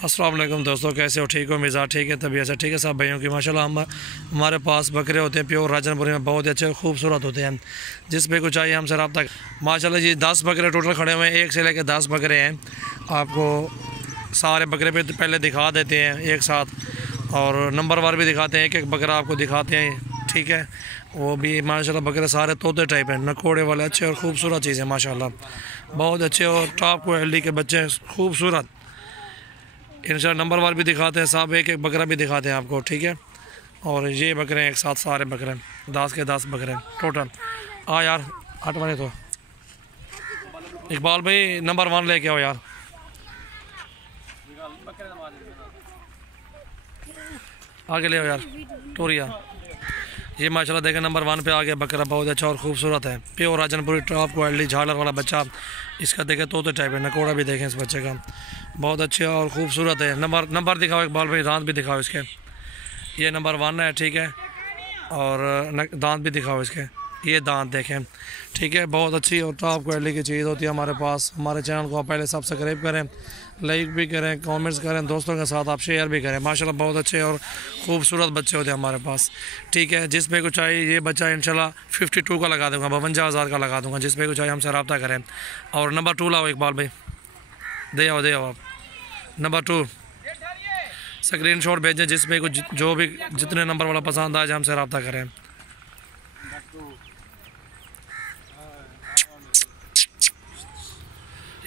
अस्सलाम वालेकुम दोस्तों, कैसे हो? ठीक हो? मिजाज ठीक है, तबीयत से ठीक है सब भाइयों की माशाल्लाह। हमारे पास बकरे होते हैं प्योर राजनपुरी में, बहुत अच्छे खूबसूरत होते हैं। जिस पे कुछ चाहिए हमसे रब्ता। माशाल्लाह जी 10 बकरे टोटल खड़े हुए हैं, एक से लेकर 10 बकरे हैं। आपको सारे बकरे पे पहले दिखा देते हैं एक साथ, और नंबर वार भी दिखाते हैं, एक एक बकरा आपको दिखाते हैं, ठीक है। वो भी माशाल्लाह बकरे सारे तोते टाइप हैं, नकोड़े वाले अच्छे और ख़ूबसूरत चीज़ है माशाल्लाह, बहुत अच्छे और टॉप क्वालिटी के बच्चे खूबसूरत। इंशाल्लाह नंबर वार भी दिखाते हैं, सब एक एक बकरा भी दिखाते हैं आपको, ठीक है। और ये बकरे एक साथ सारे बकरे 10 के 10 बकरे टोटल। यार 8 बने तो इकबाल भाई नंबर 1 लेके आओ यार। आगे ले आओ यार टोरिया। ये माशाल्लाह देखें नंबर 1 पे आ गया बकरा, बहुत अच्छा और खूबसूरत है, प्योर राजनपुरी टॉप क्वालिटी झालर वाला बच्चा। इसका देखें तोते टाइप है, नकोड़ा भी देखें इस बच्चे का, बहुत अच्छे और खूबसूरत है। नंबर दिखाओ इकबाल भाई, दांत भी दिखाओ इसके। ये नंबर 1 है, ठीक है। और दांत भी दिखाओ इसके, ये दांत देखें, ठीक है। बहुत अच्छी और टॉप क्वालिटी की चीज़ होती है हमारे पास। हमारे चैनल को आप पहले सब्सक्राइब करें, लाइक भी करें, कमेंट्स करें, दोस्तों के साथ आप शेयर भी करें। माशाल्लाह बहुत अच्छे और खूबसूरत बच्चे होते हैं हमारे पास, ठीक है। जिस पे कुछ चाहिए ये बच्चा इंशाल्लाह 52 का लगा दूँगा, 52,000 का लगा दूँगा। जिस पे कुछ चाहिए हमसे रब्ता करें। और नंबर 2 लाओ इकबाल भाई, दे आओ आप। नंबर 2 स्क्रीन शॉट भेजें, जिसमें कुछ जो भी जितने नंबर वाला पसंद आ जाए हमसे रब्ता करें।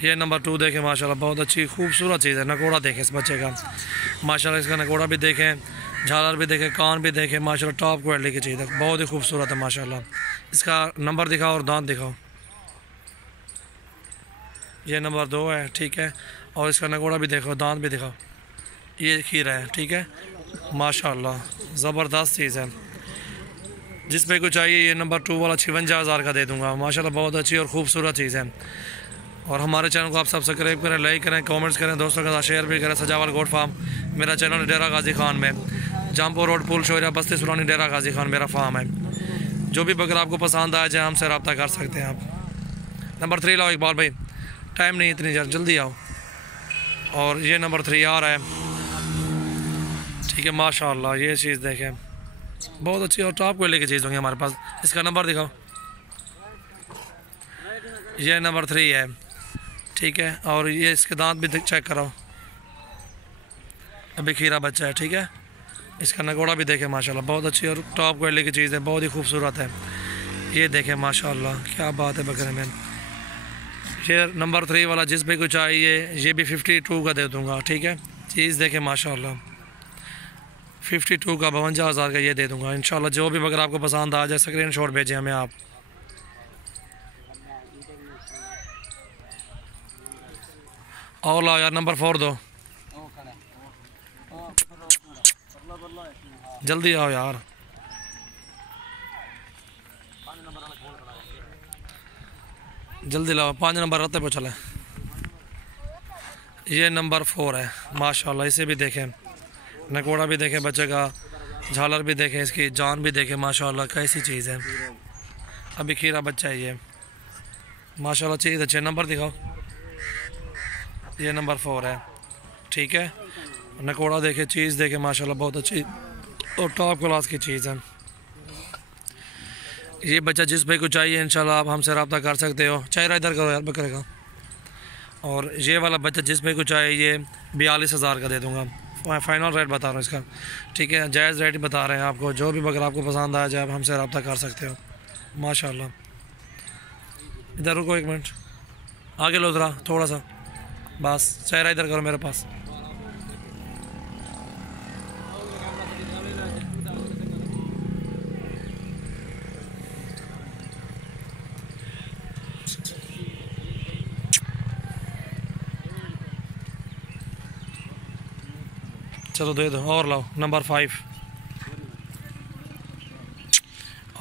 ये नंबर 2 देखें माशाल्लाह, बहुत अच्छी खूबसूरत चीज़ है। नकोड़ा देखें इस बच्चे का, माशाल्लाह इसका नकोड़ा भी देखें, झालर भी देखें, कान भी देखें, माशाल्लाह टॉप क्वालिटी की चीज़ है, बहुत ही खूबसूरत है माशाल्लाह। इसका नंबर दिखाओ और दांत दिखाओ। ये नंबर 2 है, ठीक है। और इसका नकोड़ा भी देखो, दांत भी दिखाओ। ये खीरा है, ठीक है। माशाल्लाह ज़बरदस्त चीज़ है। जिस पे कुछ चाहिए ये नंबर 2 वाला 56,000 का दे दूँगा। माशाल्लाह बहुत अच्छी और ख़ूबसूरत चीज़ है। और हमारे चैनल को आप सब्सक्राइब करें, लाइक करें, कमेंट्स करें, दोस्तों के साथ शेयर भी करें। सजावल गोट फार्म मेरा चैनल, डेरा गाजी खान में, जामपुर रोड, पुल शोरिया, बस्ती सुरानी, डेरा गाजी खान मेरा फार्म है। जो भी बकरा आपको पसंद आ जाए हमसे रब्ता कर सकते हैं आप। नंबर 3 लाओ इकबाल भाई, टाइम नहीं इतनी जल्दी आओ। और ये नंबर 3 आ रहा है, ठीक है। माशाल्लाह ये चीज़ देखें, बहुत अच्छी और टॉप क्वालिटी की चीज़ होंगी हमारे पास। इसका नंबर दिखाओ। ये नंबर 3 है, ठीक है। और ये इसके दांत भी चेक कराओ, अभी खीरा बच्चा है, ठीक है। इसका नकोड़ा भी देखें माशाल्लाह, बहुत अच्छी और टॉप क्वालिटी की चीज़ है, बहुत ही खूबसूरत है। ये देखें माशाल्लाह क्या बात है बकरे में। ये नंबर 3 वाला जिस पे कुछ चाहिए ये भी 52 का दे दूँगा, ठीक है। चीज़ देखें माशाल्लाह 52 का, 52,000 का ये दे दूँगा इंशाल्लाह। जो भी बकरा आपको पसंद आ जाए स्क्रीन शॉट भेजें हमें आप। और लाओ यार नंबर 4 दो, जल्दी आओ यार। जल्दी लाओ, 5 नंबर रहते पे चले। ये नंबर 4 है माशाल्लाह, इसे भी देखें, नकोड़ा भी देखें बच्चे का, झालर भी देखें, इसकी जान भी देखें माशाल्लाह कैसी चीज़ है। अभी खीरा बच्चा है ये माशाल्लाह, चीज़ अच्छे। नंबर दिखाओ। ये नंबर 4 है, ठीक है। नकोड़ा देखे, चीज़ देखे माशाल्लाह बहुत अच्छी और टॉप क्लास की चीज़ है। ये बच्चा जिस भाई को चाहिए इंशाल्लाह आप हमसे रब्ता कर सकते हो। चेहरा इधर करो यार बकरे का। और ये वाला बच्चा जिस भाई को चाहिए ये 42,000 का दे दूँगा, फाइनल रेट बता रहा हूँ इसका, ठीक है। जायज़ रेट बता रहे हैं आपको, जो भी बकरा आपको पसंद आ जाए आप हमसे रब्ता कर सकते हो माशाल्लाह। इधर रुको 1 मिनट, आगे लो ज़रा थोड़ा सा, बस चेहरा इधर करो मेरे पास। चलो दे दो। और लाओ नंबर 5।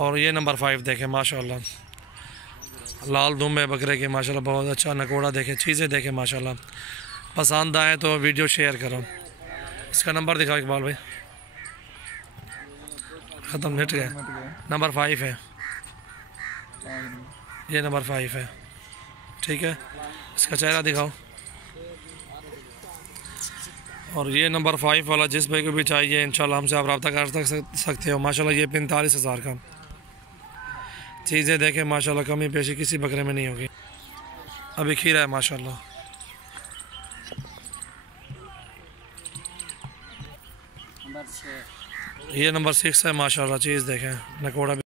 और ये नंबर 5 देखें माशाल्लाह, लाल दुम है बकरे के माशाल्लाह, बहुत अच्छा नकोड़ा देखें, चीज़ें देखें माशाल्लाह। पसंद आए तो वीडियो शेयर करो। इसका नंबर दिखाओ इकबाल भाई। ख़त्म, मिट गया। नंबर 5 है, ये नंबर 5 है, ठीक है। इसका चेहरा दिखाओ। और ये नंबर 5 वाला जिस भाई को भी चाहिए इंशाल्लाह हमसे आप रब्ता कर सकते हो। माशाल्लाह ये 45,000 का। चीज़ें देखें माशाल्लाह, कमी पेशी किसी बकरे में नहीं होगी। अभी खीरा है माशाल्लाह। ये नंबर 6 है माशाल्लाह। चीज़ देखें, नकोड़ा भी